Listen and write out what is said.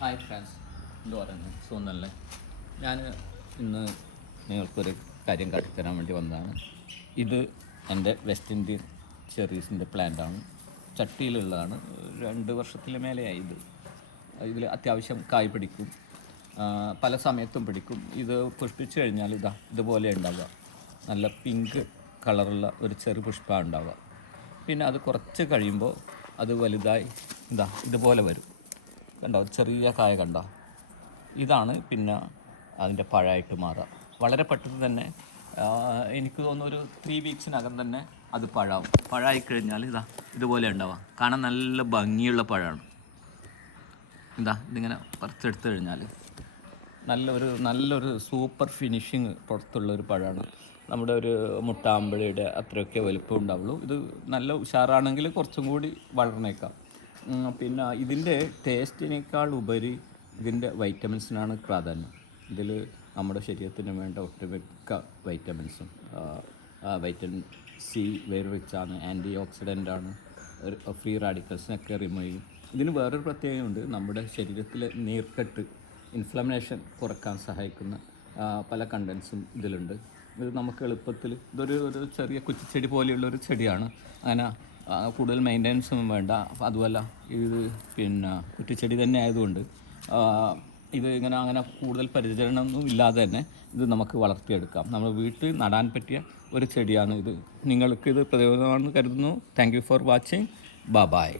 Hi friends എന്തു പറയുന്നത് സുഖന്നല്ലേ ഞാൻ ഇന്ന് നിങ്ങൾക്കൊരു കാര്യം കാട്ടിത്തരാൻ വേണ്ടി വന്നതാണ്. ഇത് എന്റെ വെസ്റ്റ് ഇന്ത്യൻ ചെറീസിന്റെ പ്ലാന്റാണ്. ചട്ടിയിലുള്ളതാണ്. രണ്ട് വർഷത്തിലെ മേലെയായി ഇത്. ഇതിൽ അത്യാവശ്യം കായ് പിടിക്കും. പല സമയത്തും പിടിക്കും. ഇത് പുഷ്പിച്ചു കഴിഞ്ഞാൽ ഇതാ ഇതുപോലെ ഉണ്ടാവുക. നല്ല പിങ്ക് കളറുള്ള ഒരു ചെറു പുഷ്പമാണ് ഉണ്ടാവുക. പിന്നെ അത് കുറച്ച് കഴിയുമ്പോൾ അത് വലുതായി ഇതാ ഇതുപോലെ വരും. കണ്ടോ? ചെറിയ കായ കണ്ട? ഇതാണ് പിന്നെ അതിന്റെ പഴമായിട്ട് മാറുക. വളരെ പെട്ടെന്ന് തന്നെ എനിക്ക് തോന്നുന്നു ഒരു ത്രീ വീക്സിനകം തന്നെ അത് പഴാവും. പഴമായി കഴിഞ്ഞാൽ ഇതാ ഇതുപോലെ ഉണ്ടാവുക കാണാൻ നല്ല ഭംഗിയുള്ള പഴമാണ്. എന്താ ഇതിങ്ങനെ പറിച്ചെടുത്ത് കഴിഞ്ഞാൽ നല്ലൊരു നല്ലൊരു സൂപ്പർ ഫിനിഷിങ് പുറത്തുള്ള ഒരു പഴമാണ്. നമ്മുടെ ഒരു മുട്ടാമ്പഴയുടെ അത്രയൊക്കെ വലുപ്പം ഉണ്ടാവുള്ളൂ. ഇത് നല്ല ഉഷാറാണെങ്കിൽ കുറച്ചും കൂടി വളർന്നേക്കാം. പിന്നെ ഇതിന്റെ ടേസ്റ്റിനേക്കാൾ ഉപരി ഇതിന്റെ വൈറ്റമിൻസിനാണ് പ്രാധാന്യം. ഇതിൽ നമ്മുടെ ശരീരത്തിന് വേണ്ട ഒട്ടുമിക്ക വൈറ്റമിൻസും വൈറ്റമിൻ സി ആണ് ആന്റി ഓക്സിഡന്റ് ആണ് ഫ്രീ റാഡിക്കൽസിനൊക്കെ റിമൂവ് ചെയ്യും. ഇതിന് വേറൊരു പ്രത്യേകതയുണ്ട് നമ്മുടെ ശരീരത്തിലെ നീർക്കെട്ട് ഇൻഫ്ലമേഷൻ കുറയ്ക്കാൻ സഹായിക്കുന്ന പല കണ്ടൻസും ഇതിലുണ്ട്. ഇത് നമുക്ക് എളുപ്പത്തിൽ ഇതൊരു ഒരു ചെറിയ കുറ്റിച്ചെടി പോലെയുള്ള ഒരു ചെടിയാണ്. അങ്ങനെ കൂടുതൽ മെയിന്റനൻസ് വേണ്ട. അതുമല്ല ഇത് പിന്നെ കുറ്റിച്ചെടി തന്നെ ആയതുകൊണ്ട് ഇത് ഇങ്ങനെ അങ്ങനെ കൂടുതൽ പരിചരണമൊന്നും ഇല്ലാതെ തന്നെ ഇത് നമുക്ക് വളർത്തിയെടുക്കാം. നമ്മൾ വീട്ടിൽ നടാൻ പറ്റിയ ഒരു ചെടിയാണ് ഇത്. നിങ്ങൾക്ക് ഇത് പ്രയോജനമാണെന്ന് കരുതുന്നു. താങ്ക് യു ഫോർ വാച്ചിങ് ബ ബായ്